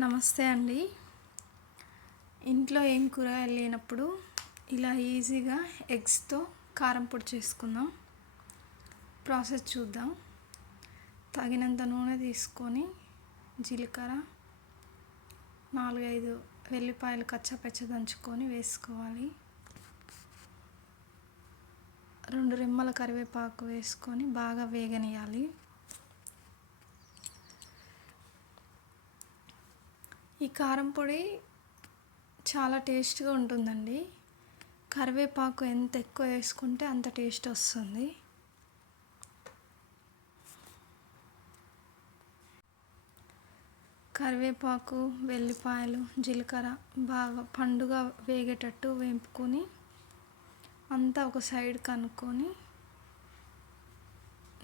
నమస్తే అండి. ఇంట్లో ఏం కూరగాయలు లేనప్పుడు ఇలా ఈజీగా ఎగ్స్తో కారం పొడి చేసుకుందాం. ప్రాసెస్ చూద్దాం. తగినంత నూనె తీసుకొని జీలకర్ర 4-5 వెల్లిపాయలు కచ్చపచ్చ దంచుకొని వేసుకోవాలి. 2 రెమ్మల కరివేపాకు వేసుకొని బాగా వేగనియాలి. ఈ కారం పొడి చాలా టేస్ట్గా ఉంటుందండి. కరివేపాకు ఎంత ఎక్కువ వేసుకుంటే అంత టేస్ట్ వస్తుంది. కరివేపాకు, వెల్లిపాయలు, జీలకర్ర బాగా పండుగ వేగేటట్టు వేపుకొని అంతా ఒక సైడ్ కనుక్కొని,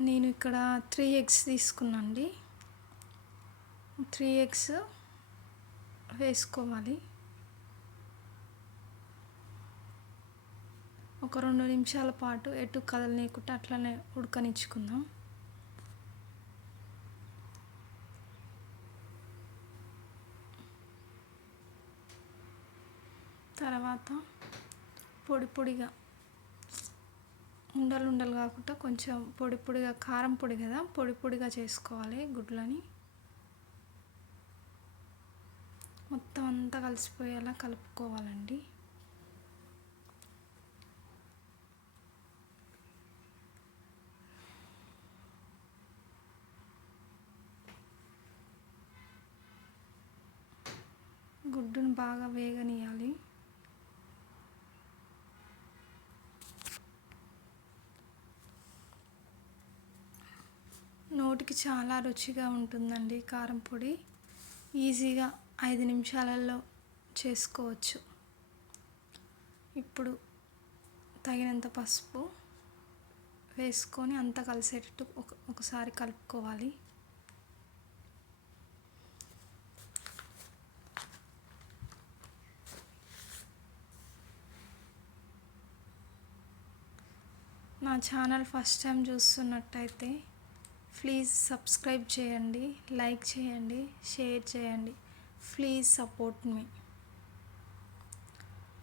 నేను ఇక్కడ 3 ఎగ్స్ తీసుకున్నాండి. 3 ఎగ్స్ వేసుకోవాలి. ఒక 2 నిమిషాల పాటు ఎటు కదలనీయకుండా అట్లనే ఉడకనిచ్చుకుందాం. తర్వాత పొడిగా ఉండలు కాకుండా కొంచెం పొడిగా, కారం పొడి కదా, పొడిగా చేసుకోవాలి. గుడ్లని మొత్తం అంతా కలిసిపోయేలా కలుపుకోవాలండి. గుడ్డును బాగా వేగనీయాలి. నోటికి చాలా రుచిగా ఉంటుందండి కారం పొడి. ఈజీగా 5 నిమిషాలలో చేసుకోవచ్చు. ఇప్పుడు తగినంత పసుపు వేసుకొని అంతా కలిసేటట్టు ఒకసారి కలుపుకోవాలి. నా ఛానల్ ఫస్ట్ టైం చూస్తున్నట్టయితే ప్లీజ్ సబ్స్క్రైబ్ చేయండి, లైక్ చేయండి, షేర్ చేయండి. ప్లీజ్ సపోర్ట్ మీ.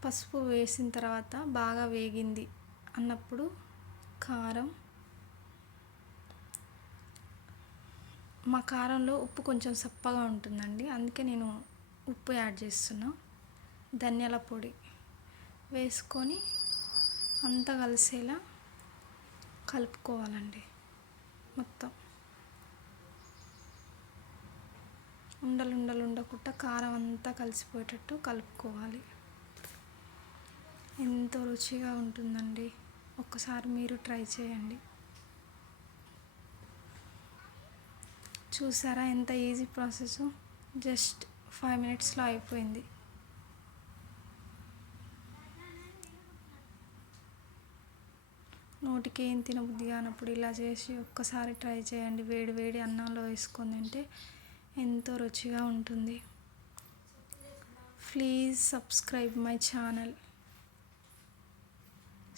పసుపు వేసిన తర్వాత బాగా వేగింది అన్నప్పుడు కారం, మా కారంలో ఉప్పు కొంచెం సప్పగా ఉంటుందండి, అందుకే నేను ఉప్పు యాడ్ చేస్తున్నా. ధనియాల పొడి వేసుకొని అంతా కలిసేలా కలుపుకోవాలండి. మొత్తం ఉండలు ఉండకుండా కారం అంతా కలిసిపోయేటట్టు కలుపుకోవాలి. ఎంతో రుచిగా ఉంటుందండి. ఒక్కసారి మీరు ట్రై చేయండి. చూసారా ఎంత ఈజీ ప్రాసెస్, జస్ట్ 5 మినిట్స్లో అయిపోయింది. నోటికి ఏం తినబుద్ధి కానప్పుడు ఇలా చేసి ఒక్కసారి ట్రై చేయండి. వేడి అన్నంలో వేసుకొని తింటే ఎంతో రుచిగా ఉంటుంది. Please subscribe my channel.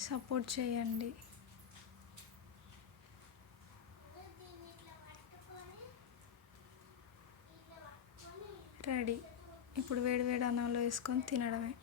Support చేయండి. రెడీ. ఇప్పుడు వేడి అన్నంలో వేసుకొని తినడమే.